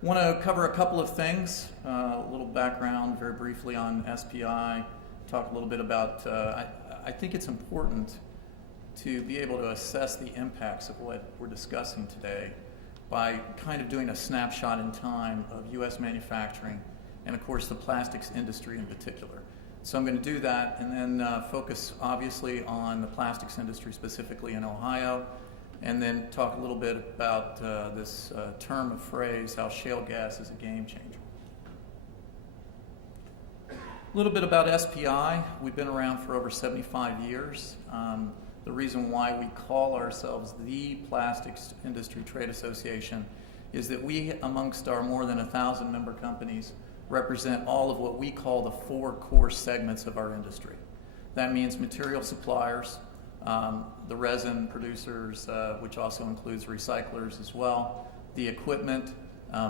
Want to cover a couple of things, a little background very briefly on SPI, talk a little bit about, I think it's important to be able to assess the impacts of what we're discussing today by kind of doing a snapshot in time of U.S. manufacturing and of course the plastics industry in particular. So I'm going to do that and then focus obviously on the plastics industry specifically in Ohio, and then talk a little bit about this term of phrase, how shale gas is a game changer. A little bit about SPI. We've been around for over 75 years. The reason why we call ourselves the Plastics Industry Trade Association is that we, amongst our more than 1,000 member companies, represent all of what we call the 4 core segments of our industry. That means material suppliers, the resin producers, which also includes recyclers as well, the equipment,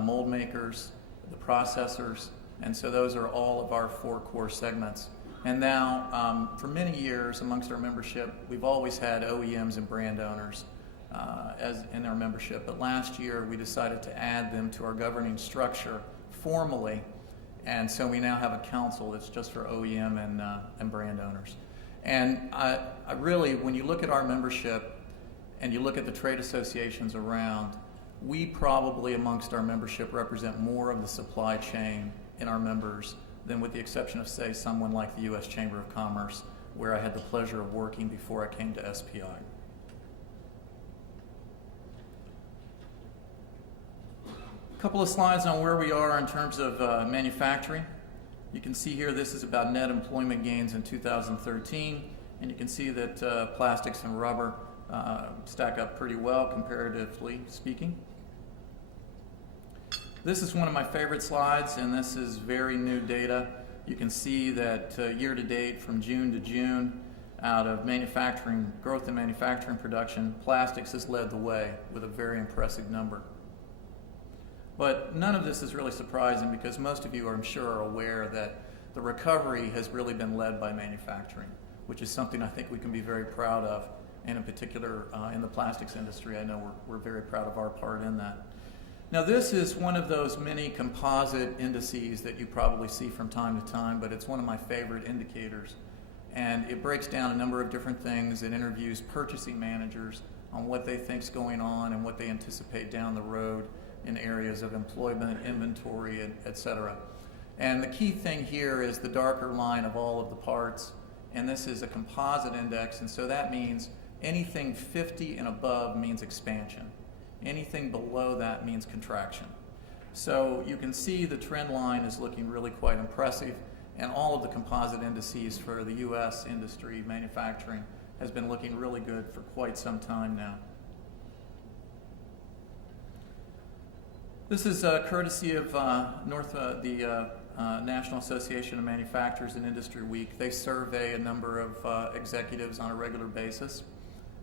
mold makers, the processors, and so those are all of our 4 core segments. And now, for many years amongst our membership, we've always had OEMs and brand owners as in our membership, but last year we decided to add them to our governing structure formally, and so we now have a council that's just for OEM and brand owners. And I really, when you look at our membership and you look at the trade associations around, we probably amongst our membership represent more of the supply chain in our members than with the exception of, say, someone like the U.S. Chamber of Commerce, where I had the pleasure of working before I came to SPI. A couple of slides on where we are in terms of manufacturing. You can see here this is about net employment gains in 2013, and you can see that plastics and rubber stack up pretty well comparatively speaking. This is one of my favorite slides, and this is very new data. You can see that year to date from June to June, out of manufacturing, growth in manufacturing production, plastics has led the way with a very impressive number. But none of this is really surprising because most of you, I'm sure, are aware that the recovery has really been led by manufacturing, which is something I think we can be very proud of, and in particular in the plastics industry, I know we're very proud of our part in that. Now this is one of those many composite indices that you probably see from time to time, but it's one of my favorite indicators. And it breaks down a number of different things. It interviews purchasing managers on what they think's going on and what they anticipate down the road in areas of employment, inventory, et cetera. And the key thing here is the darker line of all of the parts, and this is a composite index, and so that means anything 50 and above means expansion. Anything below that means contraction. So you can see the trend line is looking really quite impressive, and all of the composite indices for the U.S. industry manufacturing has been looking really good for quite some time now. This is courtesy of the National Association of Manufacturers and Industry Week. They survey a number of executives on a regular basis.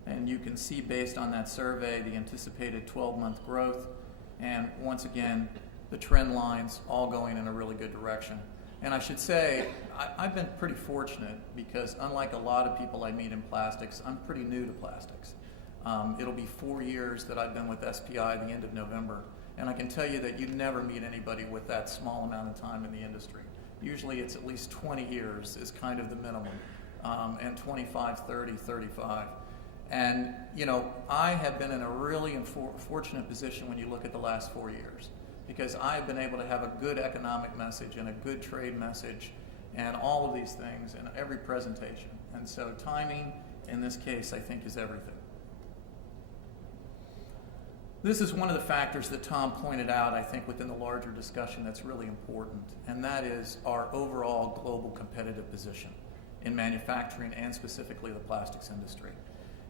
And you can see based on that survey the anticipated 12-month growth, and once again the trend lines all going in a really good direction. And I should say I've been pretty fortunate because unlike a lot of people I meet in plastics, I'm pretty new to plastics. It'll be 4 years that I've been with SPI the end of November, and I can tell you that you never meet anybody with that small amount of time in the industry. Usually it's at least 20 years is kind of the minimum, and 25, 30, 35. And, you know, I have been in a really fortunate position when you look at the last 4 years, because I've been able to have a good economic message and a good trade message and all of these things in every presentation. And so timing, in this case, I think is everything. This is one of the factors that Tom pointed out, I think, within the larger discussion that's really important, and that is our overall global competitive position in manufacturing and specifically the plastics industry.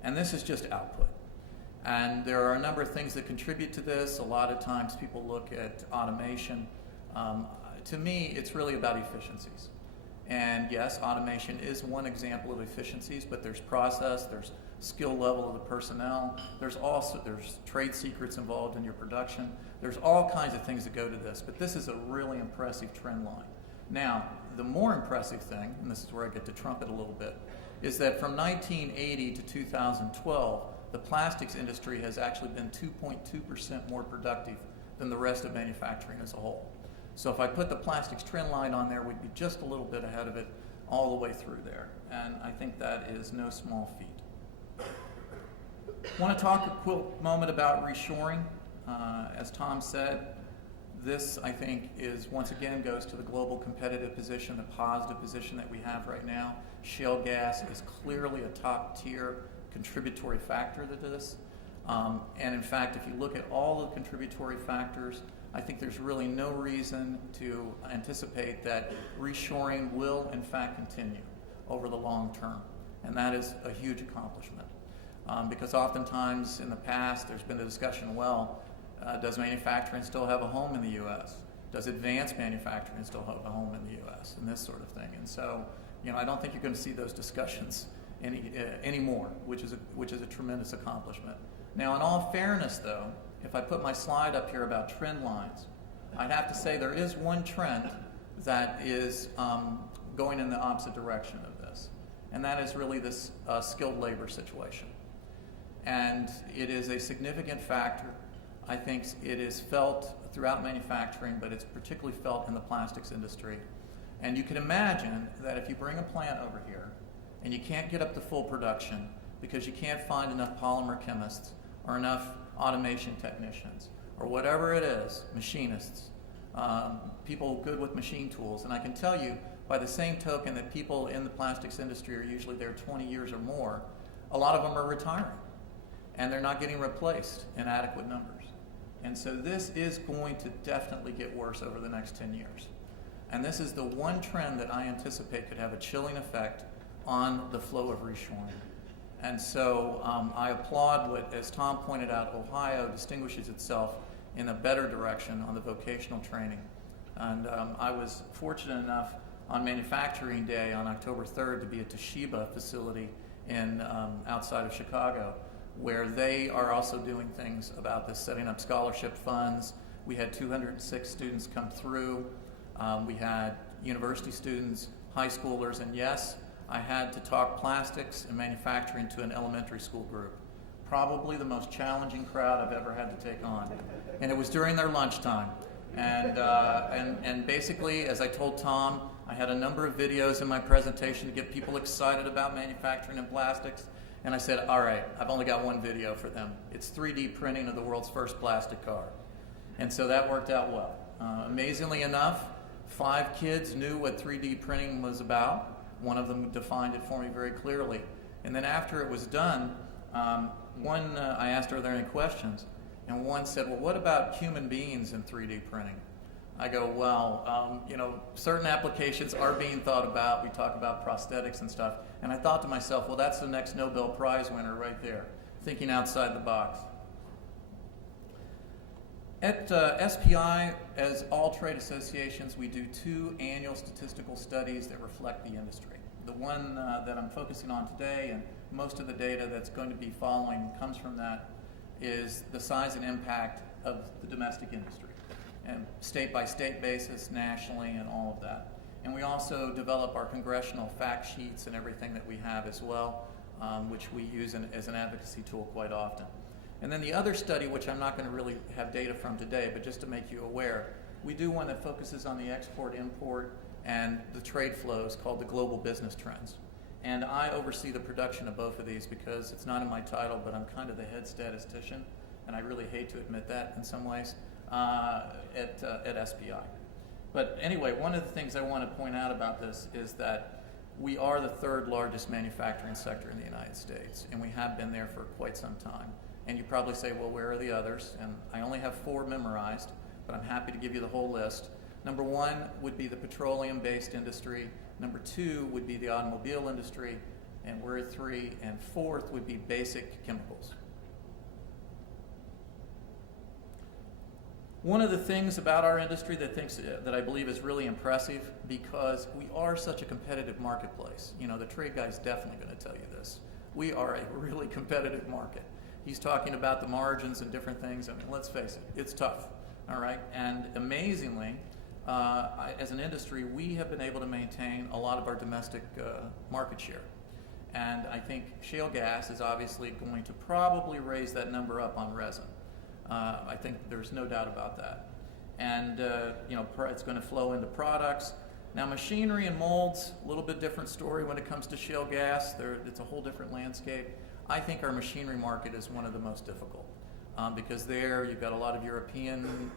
And this is just output. And there are a number of things that contribute to this. A lot of times people look at automation. To me, it's really about efficiencies. And yes, automation is one example of efficiencies, but there's process, there's skill level of the personnel, there's trade secrets involved in your production. There's all kinds of things that go to this, but this is a really impressive trend line. Now, the more impressive thing, and this is where I get to trumpet a little bit, is that from 1980 to 2012, the plastics industry has actually been 2.2% more productive than the rest of manufacturing as a whole. So if I put the plastics trend line on there, we'd be just a little bit ahead of it all the way through there. And I think that is no small feat. I want to talk a quick moment about reshoring. As Tom said, this, I think, is once again goes to the global competitive position, the positive position that we have right now. Shale gas is clearly a top-tier contributory factor to this. And in fact, if you look at all the contributory factors, I think there's really no reason to anticipate that reshoring will, in fact, continue over the long term. And that is a huge accomplishment. Because oftentimes in the past, there's been a discussion, well, does manufacturing still have a home in the U.S.? Does advanced manufacturing still have a home in the U.S.? And this sort of thing. And so, I don't think you're going to see those discussions anymore, which is a tremendous accomplishment. Now, in all fairness, though, if I put my slide up here about trend lines, I'd have to say there is one trend that is going in the opposite direction of this, and that is really this skilled labor situation. And it is a significant factor. I think it is felt throughout manufacturing, but it's particularly felt in the plastics industry. And you can imagine that if you bring a plant over here and you can't get up to full production because you can't find enough polymer chemists or enough automation technicians or whatever it is, machinists, people good with machine tools. And I can tell you by the same token that people in the plastics industry are usually there 20 years or more, a lot of them are retiring and they're not getting replaced in adequate numbers. And so this is going to definitely get worse over the next 10 years. And this is the one trend that I anticipate could have a chilling effect on the flow of reshoring. And so I applaud what, as Tom pointed out, Ohio distinguishes itself in a better direction on the vocational training. And I was fortunate enough on Manufacturing Day on October 3rd to be at Toshiba facility in outside of Chicago, where they are also doing things about this, setting up scholarship funds. We had 206 students come through. We had university students, high schoolers, and yes, I had to talk plastics and manufacturing to an elementary school group. Probably the most challenging crowd I've ever had to take on. And it was during their lunchtime. And basically, as I told Tom, I had a number of videos in my presentation to get people excited about manufacturing and plastics. And I said, all right, I've only got one video for them. It's 3D printing of the world's first plastic car. And so that worked out well. Amazingly enough, 5 kids knew what 3D printing was about. One of them defined it for me very clearly. And then after it was done, I asked, are there any questions? And one said, well, what about human beings in 3D printing? I go, well, certain applications are being thought about. We talk about prosthetics and stuff. And I thought to myself, well, that's the next Nobel Prize winner right there, thinking outside the box. At SPI, as all trade associations, we do 2 annual statistical studies that reflect the industry. The one that I'm focusing on today, and most of the data that's going to be following comes from that, is the size and impact of the domestic industry, and state-by-state basis, nationally, and all of that. And we also develop our congressional fact sheets and everything that we have as well, which we use as an advocacy tool quite often. And then the other study, which I'm not going to really have data from today, but just to make you aware, we do one that focuses on the export-import and the trade flows called the Global Business Trends. And I oversee the production of both of these because it's not in my title, but I'm kind of the head statistician, and I really hate to admit that in some ways, at SPI. But anyway, one of the things I want to point out about this is that we are the 3rd largest manufacturing sector in the United States, and we have been there for quite some time. And you probably say, well, where are the others? And I only have 4 memorized, but I'm happy to give you the whole list. Number 1 would be the petroleum-based industry. Number 2 would be the automobile industry, and we're at 3. And 4th would be basic chemicals. One of the things about our industry that I believe is really impressive, because we are such a competitive marketplace. The trade guy's definitely going to tell you this. We are a really competitive market. He's talking about the margins and different things. I mean, let's face it, it's tough, all right? And amazingly, as an industry, we have been able to maintain a lot of our domestic market share. And I think shale gas is obviously going to probably raise that number up on resin. I think there's no doubt about that. And it's going to flow into products. Now, machinery and molds, a little bit different story when it comes to shale gas. It's a whole different landscape. I think our machinery market is one of the most difficult because there you've got a lot of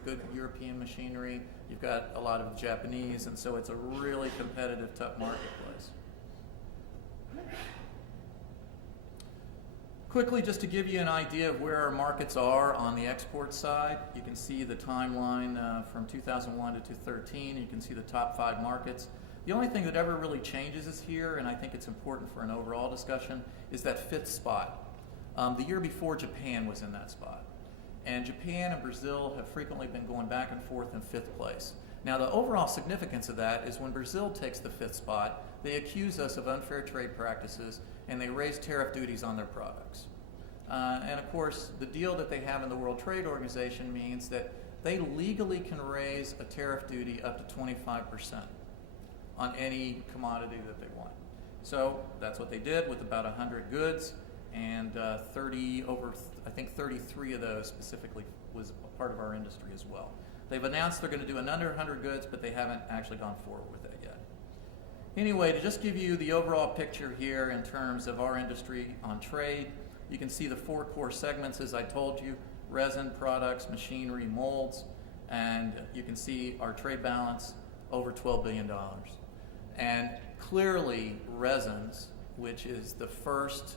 good European machinery. You've got a lot of Japanese, and so it's a really competitive, tough marketplace. Quickly, just to give you an idea of where our markets are on the export side, you can see the timeline from 2001 to 2013. You can see the top 5 markets. The only thing that ever really changes is here, and I think it's important for an overall discussion, is that 5th spot. The year before, Japan was in that spot. And Japan and Brazil have frequently been going back and forth in 5th place. Now, the overall significance of that is when Brazil takes the 5th spot, they accuse us of unfair trade practices and they raise tariff duties on their products. And of course, the deal that they have in the World Trade Organization means that they legally can raise a tariff duty up to 25% on any commodity that they want. So that's what they did with about 100 goods, and 33 of those specifically was a part of our industry as well. They've announced they're going to do another 100 goods, but they haven't actually gone forward with it yet. Anyway, to just give you the overall picture here in terms of our industry on trade, you can see the 4 core segments as I told you: resin, products, machinery, molds, and you can see our trade balance over $12 billion. And clearly resins, which is the first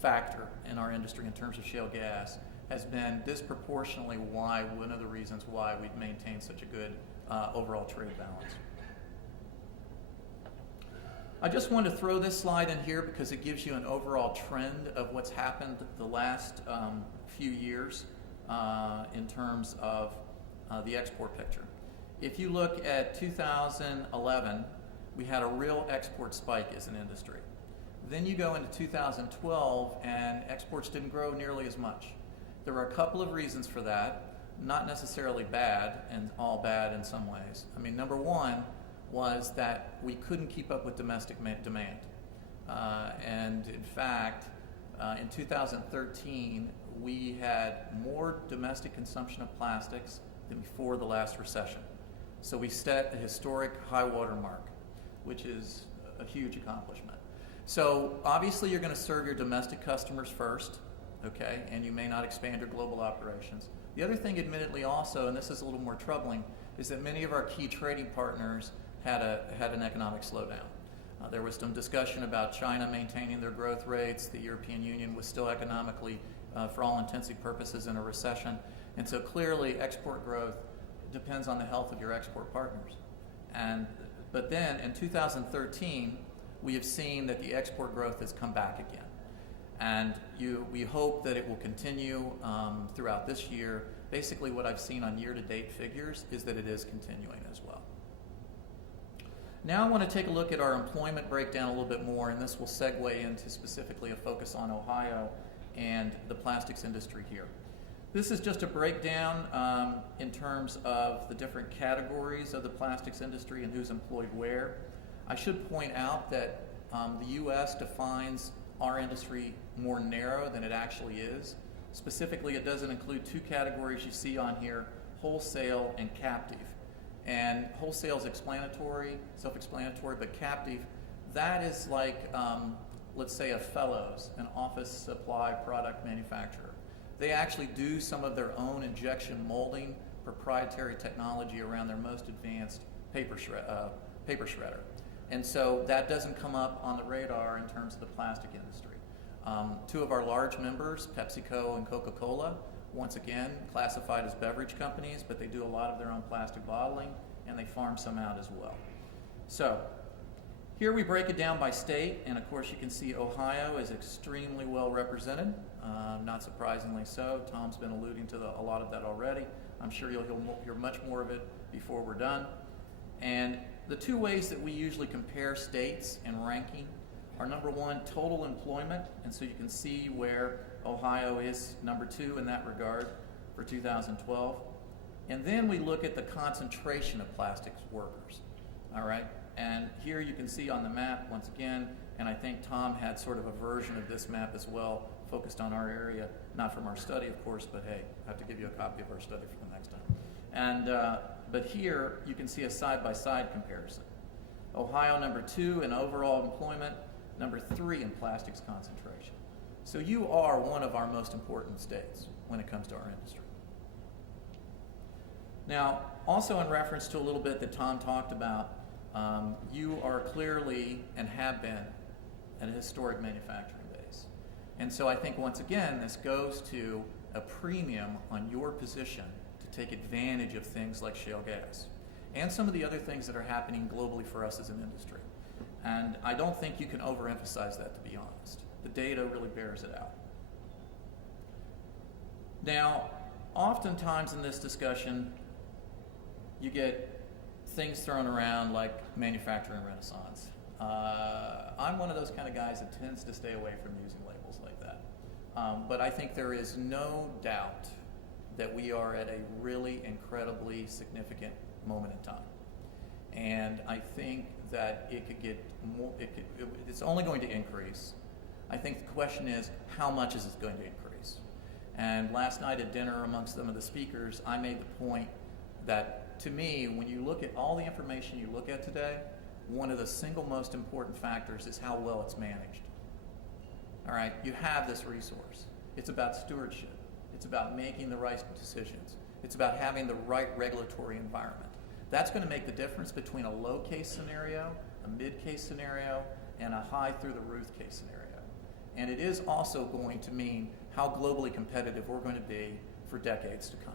factor in our industry in terms of shale gas, has been disproportionately one of the reasons why we've maintained such a good overall trade balance. I just wanted to throw this slide in here because it gives you an overall trend of what's happened the last few years in terms of the export picture. If you look at 2011, we had a real export spike as an industry. Then you go into 2012 and exports didn't grow nearly as much. There were a couple of reasons for that, not necessarily bad and all bad in some ways. I mean, number one was that we couldn't keep up with domestic demand. And in fact, in 2013, we had more domestic consumption of plastics than before the last recession. So we set a historic high water mark, which is a huge accomplishment. So obviously you're going to serve your domestic customers first, okay, and you may not expand your global operations. The other thing, admittedly also, and this is a little more troubling, is that many of our key trading partners had an economic slowdown. There was some discussion about China maintaining their growth rates. The European Union was still economically, for all intensive purposes, in a recession. And so clearly export growth depends on the health of your export partners. But then in 2013, we have seen that the export growth has come back again. And we hope that it will continue throughout this year. Basically what I've seen on year-to-date figures is that it is continuing as well. Now I want to take a look at our employment breakdown a little bit more, and this will segue into specifically a focus on Ohio and the plastics industry here. This is just a breakdown in terms of the different categories of the plastics industry and who's employed where. I should point out that the U.S. defines our industry more narrow than it actually is. Specifically, it doesn't include 2 categories you see on here: wholesale and captive. And wholesale is self-explanatory, but captive, that is like, let's say, a Fellows, an office supply product manufacturer. They actually do some of their own injection molding, proprietary technology around their most advanced paper shredder. And so that doesn't come up on the radar in terms of the plastic industry. 2 of our large members, PepsiCo and Coca-Cola, once again classified as beverage companies, but they do a lot of their own plastic bottling, and they farm some out as well. So here we break it down by state, and of course you can see Ohio is extremely well represented, not surprisingly so. Tom's been alluding to a lot of that already. I'm sure you'll hear much more of it before we're done. And the 2 ways that we usually compare states in ranking are, number one, total employment, and so you can see where Ohio is number 2 in that regard for 2012. And then we look at the concentration of plastics workers, all right? And here you can see on the map, once again, And I think Tom had sort of a version of this map as well, focused on our area, not from our study, of course, but hey, I have to give you a copy of our study for the next time. And, but here you can see a side-by-side comparison. Ohio number 2 in overall employment, number 3 in plastics concentration. So you are one of our most important states when it comes to our industry. Now, also in reference to a little bit that Tom talked about, you are clearly and have been at a historic manufacturing base. And so I think once again, this goes to a premium on your position to take advantage of things like shale gas and some of the other things that are happening globally for us as an industry. And I don't think you can overemphasize that, to be honest. The data really bears it out. Now, oftentimes in this discussion, you get things thrown around like manufacturing renaissance. I'm one of those kind of guys that tends to stay away from using labels like that. But I think there is no doubt that we are at a really incredibly significant moment in time. And I think that it could get more, it's only going to increase. I think the question is, how much is it going to increase? And last night at dinner amongst some of the speakers, I made the point that to me, when you look at all the information you look at today, one of the single most important factors is how well it's managed. All right, you have this resource. It's about stewardship. It's about making the right decisions. It's about having the right regulatory environment. That's going to make the difference between a low case scenario, a mid case scenario, and a high through the roof case scenario. And it is also going to mean how globally competitive we're going to be for decades to come.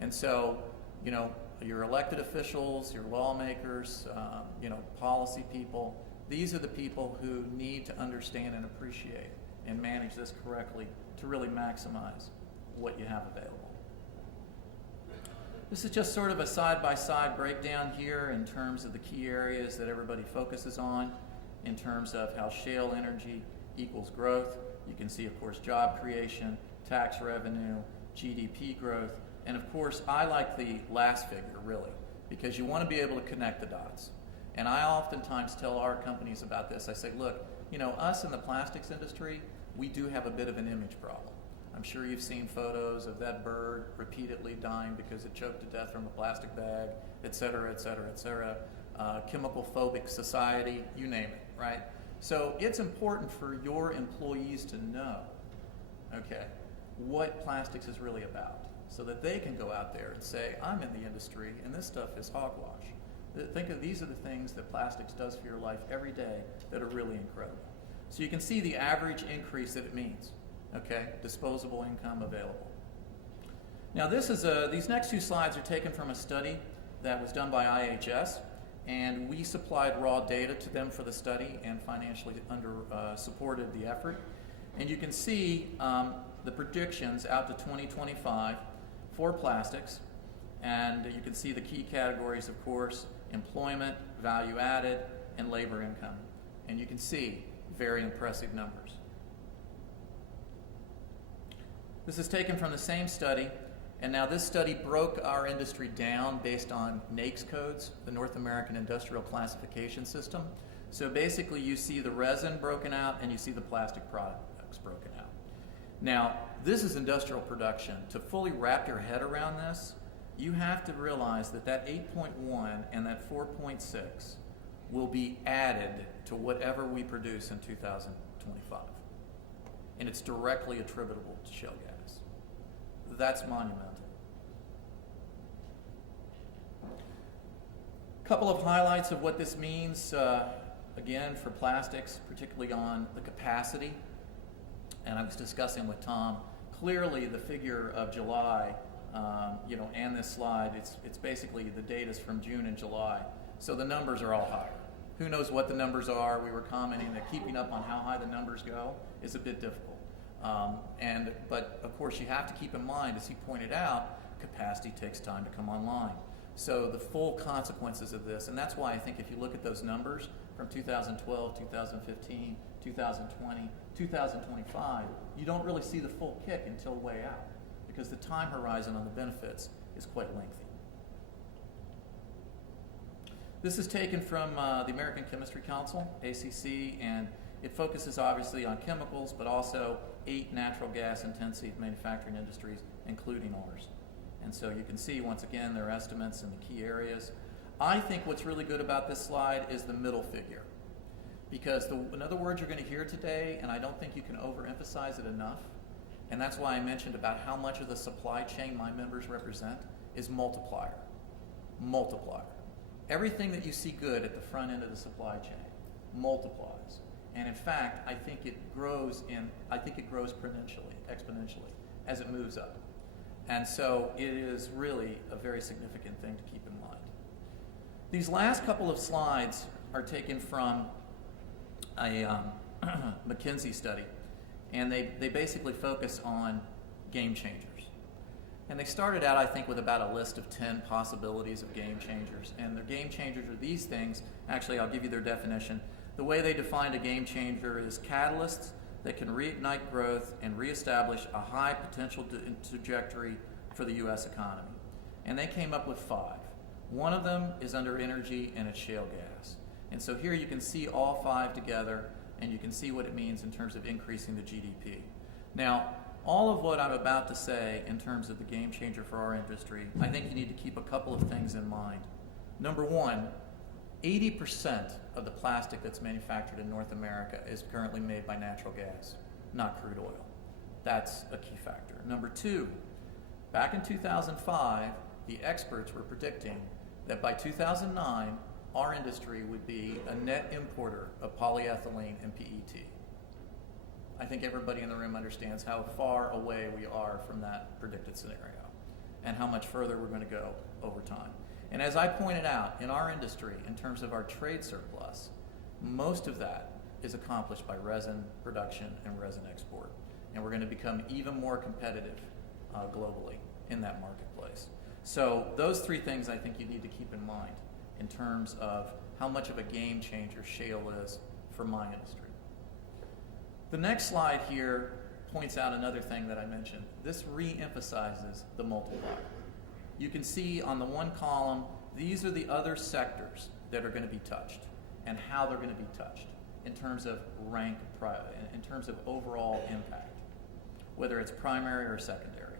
And so, you know, your elected officials, your lawmakers, you know, policy people, these are the people who need to understand and appreciate and manage this correctly to really maximize what you have available. This is just sort of a side-by-side breakdown here in terms of the key areas that everybody focuses on in terms of how shale energy equals growth. You can see, of course, job creation, tax revenue, GDP growth, and of course, I like the last figure, really, because you want to be able to connect the dots. And I oftentimes tell our companies about this. I say, look, you know, us in the plastics industry, we do have a bit of an image problem. I'm sure you've seen photos of that bird repeatedly dying because it choked to death from a plastic bag, et cetera, et cetera, et cetera. Chemical phobic society, you name it, right? So it's important for your employees to know, okay, what plastics is really about, so that they can go out there and say, I'm in the industry and this stuff is hogwash. Think of these are the things that plastics does for your life every day that are really incredible. So you can see the average increase that it means, okay, disposable income available. Now this is these next two slides are taken from a study that was done by IHS, and we supplied raw data to them for the study and financially supported the effort. And you can see the predictions out to 2025 for plastics, and you can see the key categories, of course, employment, value added, and labor income. And you can see very impressive numbers. This is taken from the same study, and now this study broke our industry down based on NAICS codes, the North American Industrial Classification System. So basically you see the resin broken out and you see the plastic products broken out. Now, this is industrial production. To fully wrap your head around this, you have to realize that that 8.1 and that 4.6 will be added to whatever we produce in 2025. And it's directly attributable to shale gas. That's monumental. A couple of highlights of what this means, again, for plastics, particularly on the capacity. And I was discussing with Tom, clearly the figure of July, you know, and this slide, it's basically the data's from June and July. So the numbers are all higher. Who knows what the numbers are? We were commenting that keeping up on how high the numbers go is a bit difficult. But of course you have to keep in mind, as he pointed out, capacity takes time to come online. So the full consequences of this, and that's why I think if you look at those numbers from 2012, 2015, 2020, 2025, you don't really see the full kick until way out, because the time horizon on the benefits is quite lengthy. This is taken from the American Chemistry Council, ACC, and It focuses obviously on chemicals, but also 8 natural gas intensive manufacturing industries, including ours. And so you can see, once again, their estimates in the key areas. I think what's really good about this slide is the middle figure, because another word you're going to hear today, and I don't think you can overemphasize it enough, and that's why I mentioned about how much of the supply chain my members represent, is multiplier. Multiplier. Everything that you see good at the front end of the supply chain multiplies. And in fact, I think it grows exponentially as it moves up. And so it is really a very significant thing to keep in mind. These last couple of slides are taken from a McKinsey study, and they basically focus on game changers. And they started out, I think, with about a list of 10 possibilities of game changers. And their game changers are these things. Actually, I'll give you their definition. The way they defined a game changer is catalysts that can reignite growth and reestablish a high potential trajectory for the U.S. economy. And they came up with 5. One of them is under energy, and it's shale gas. And so here you can see all 5 together, and you can see what it means in terms of increasing the GDP. Now, all of what I'm about to say in terms of the game changer for our industry, I think you need to keep a couple of things in mind. Number one, 80% of the plastic that's manufactured in North America is currently made by natural gas, not crude oil. That's a key factor. Number two, back in 2005, the experts were predicting that by 2009, our industry would be a net importer of polyethylene and PET. I think everybody in the room understands how far away we are from that predicted scenario and how much further we're going to go over time. And as I pointed out, in our industry, in terms of our trade surplus, most of that is accomplished by resin production and resin export. And we're going to become even more competitive globally in that marketplace. So those 3 things I think you need to keep in mind in terms of how much of a game changer shale is for my industry. The next slide here points out another thing that I mentioned. This re-emphasizes the multiplier. You can see on the one column, these are the other sectors that are going to be touched and how they're going to be touched in terms of rank, in terms of overall impact, whether it's primary or secondary.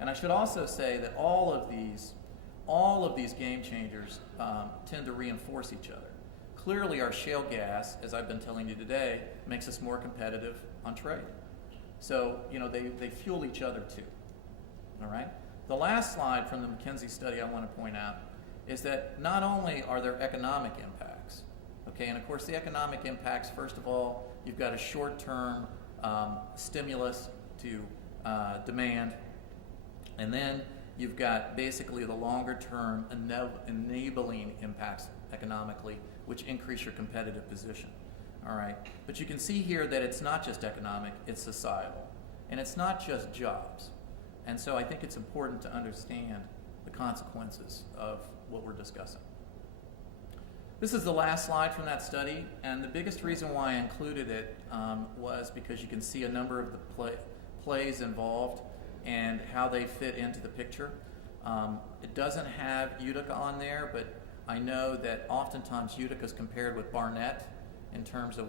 And I should also say that all of these game changers tend to reinforce each other. Clearly, our shale gas, as I've been telling you today, makes us more competitive on trade. So, they fuel each other too. All right? The last slide from the McKinsey study I want to point out is that not only are there economic impacts, okay, and of course the economic impacts, first of all, you've got a short-term stimulus to demand, and then you've got basically the longer-term enabling impacts economically, which increase your competitive position. All right, but you can see here that it's not just economic, it's societal, and it's not just jobs. And so I think it's important to understand the consequences of what we're discussing. This is the last slide from that study, and the biggest reason why I included it was because you can see a number of the plays involved and how they fit into the picture. It doesn't have Utica on there, but I know that oftentimes Utica is compared with Barnett in terms of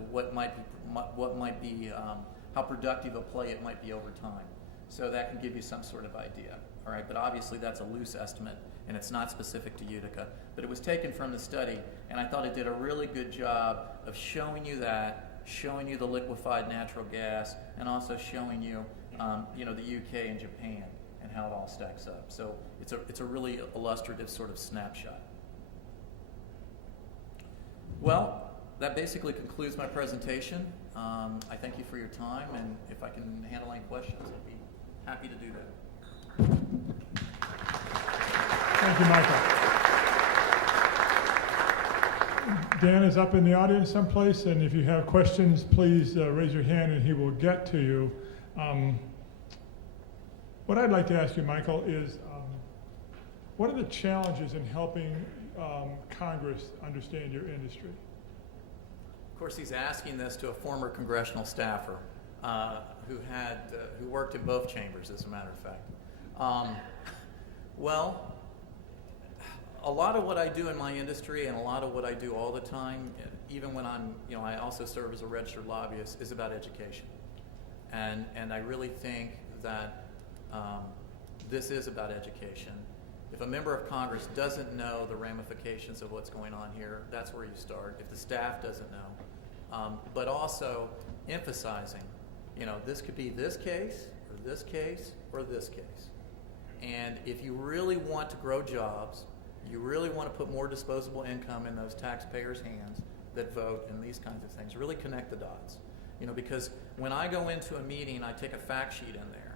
how productive a play it might be over time. So that can give you some sort of idea, all right? But obviously that's a loose estimate, and it's not specific to Utica. But it was taken from the study, and I thought it did a really good job of showing you the liquefied natural gas, and also showing you, the UK and Japan and how it all stacks up. So it's a really illustrative sort of snapshot. Well, that basically concludes my presentation. I thank you for your time, and if I can handle any questions, I'd be happy to do that. Thank you, Michael. Dan is up in the audience someplace, and if you have questions, please raise your hand and he will get to you. What I'd like to ask you, Michael, is what are the challenges in helping Congress understand your industry? Of course, he's asking this to a former congressional staffer who worked in both chambers, as a matter of fact. A lot of what I do in my industry, and a lot of what I do all the time even when I also serve as a registered lobbyist, is about education. And I really think that this is about education. If a member of Congress doesn't know the ramifications of what's going on here, that's where you start. If the staff doesn't know, but also emphasizing, this could be this case, or this case, or this case. And if you really want to grow jobs, you really want to put more disposable income in those taxpayers' hands that vote and these kinds of things, really connect the dots. Because when I go into a meeting, I take a fact sheet in there,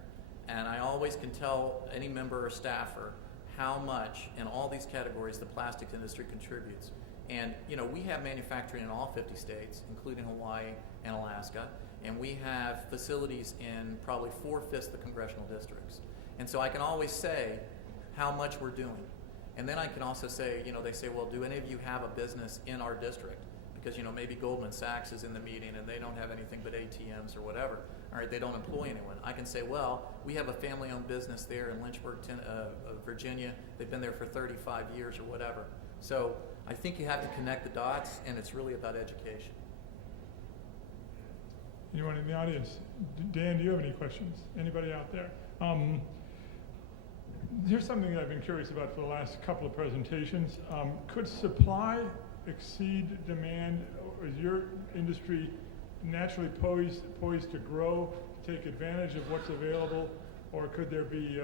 and I always can tell any member or staffer how much in all these categories the plastics industry contributes. And we have manufacturing in all 50 states, including Hawaii and Alaska, and we have facilities in probably 4/5 the congressional districts. And so I can always say how much we're doing. And then I can also say, they say, well, do any of you have a business in our district? Because, maybe Goldman Sachs is in the meeting and they don't have anything but ATMs or whatever. All right, they don't employ anyone. I can say, well, we have a family-owned business there in Lynchburg, Virginia. They've been there for 35 years or whatever. So I think you have to connect the dots, and it's really about education. Anyone in the audience? Dan, do you have any questions? Anybody out there? Here's something that I've been curious about for the last couple of presentations. Could supply exceed demand, or is your industry naturally poised to grow, to take advantage of what's available, or could there be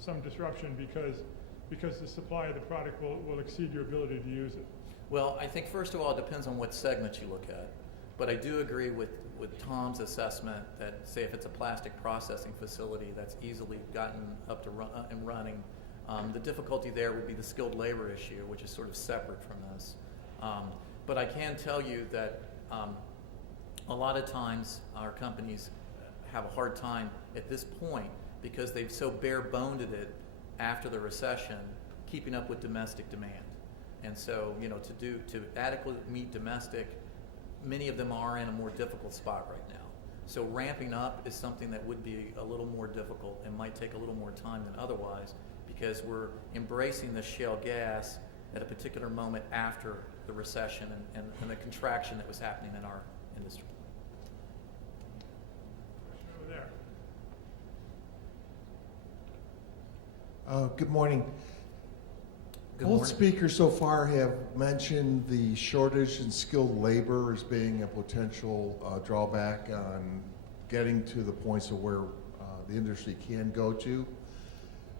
some disruption because the supply of the product will exceed your ability to use it? Well, I think first of all, it depends on what segment you look at. But I do agree with Tom's assessment that, say, if it's a plastic processing facility that's easily gotten up to and running, the difficulty there would be the skilled labor issue, which is sort of separate from this. But I can tell you that a lot of times our companies have a hard time at this point because they've so bare-boned it after the recession, keeping up with domestic demand. And so, to adequately meet domestic, many of them are in a more difficult spot right now. So ramping up is something that would be a little more difficult and might take a little more time than otherwise, because we're embracing the shale gas at a particular moment after the recession and the contraction that was happening in our industry. Over there. Good morning. Good Both morning. speakers so far have mentioned the shortage in skilled labor as being a potential drawback on getting to the points of where the industry can go to.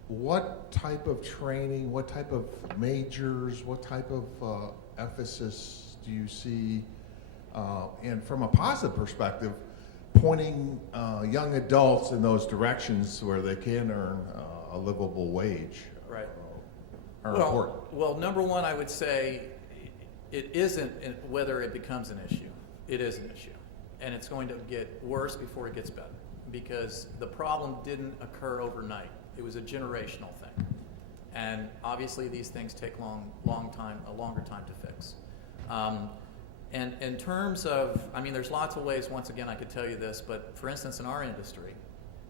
What type of training, what type of majors, what type of emphasis do you see, and from a positive perspective, pointing young adults in those directions where they can earn a livable wage? Right. Are important. Well, number one, I would say it isn't whether it becomes an issue. It is an issue. And it's going to get worse before it gets better, because the problem didn't occur overnight. It was a generational thing. And obviously these things take a longer time to fix. And in terms of, there's lots of ways, once again, I could tell you this, but for instance, in our industry,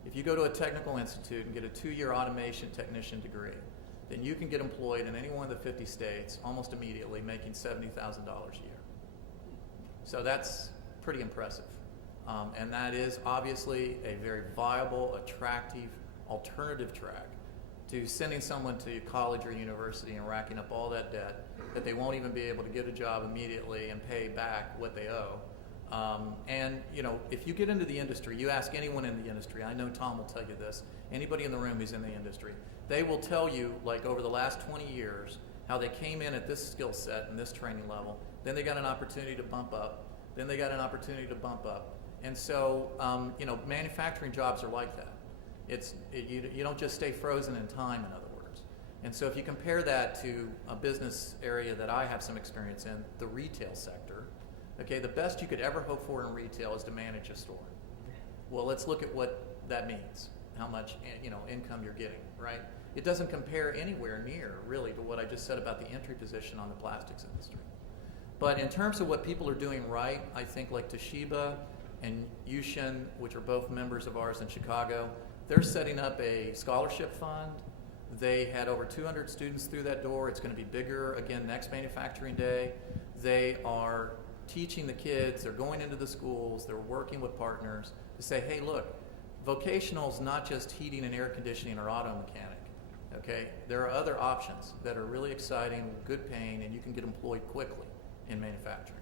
if you go to a technical institute and get a 2-year automation technician degree, then you can get employed in any one of the 50 states almost immediately, making $70,000 a year. So that's pretty impressive. And that is obviously a very viable, attractive, alternative track to sending someone to college or university and racking up all that debt that they won't even be able to get a job immediately and pay back what they owe. And if you get into the industry, you ask anyone in the industry, I know Tom will tell you this, anybody in the room who's in the industry, they will tell you, like, over the last 20 years, how they came in at this skill set and this training level, then they got an opportunity to bump up, then they got an opportunity to bump up. And so, manufacturing jobs are like that. You don't just stay frozen in time, in other words. And so if you compare that to a business area that I have some experience in, the retail sector, okay, the best you could ever hope for in retail is to manage a store. Well, let's look at what that means, how much income you're getting, right? It doesn't compare anywhere near, really, to what I just said about the entry position on the plastics industry. But in terms of what people are doing right, I think like Toshiba and Yushin, which are both members of ours in Chicago, they're setting up a scholarship fund. They had over 200 students through that door. It's going to be bigger again next Manufacturing Day. they are teaching the kids, they're going into the schools, they're working with partners to say, hey, look, vocational is not just heating and air conditioning or auto mechanic. Okay, there are other options that are really exciting, good paying, and you can get employed quickly in manufacturing.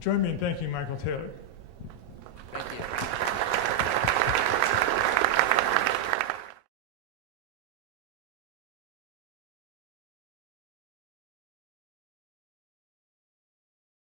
Join me in thanking Michael Taylor.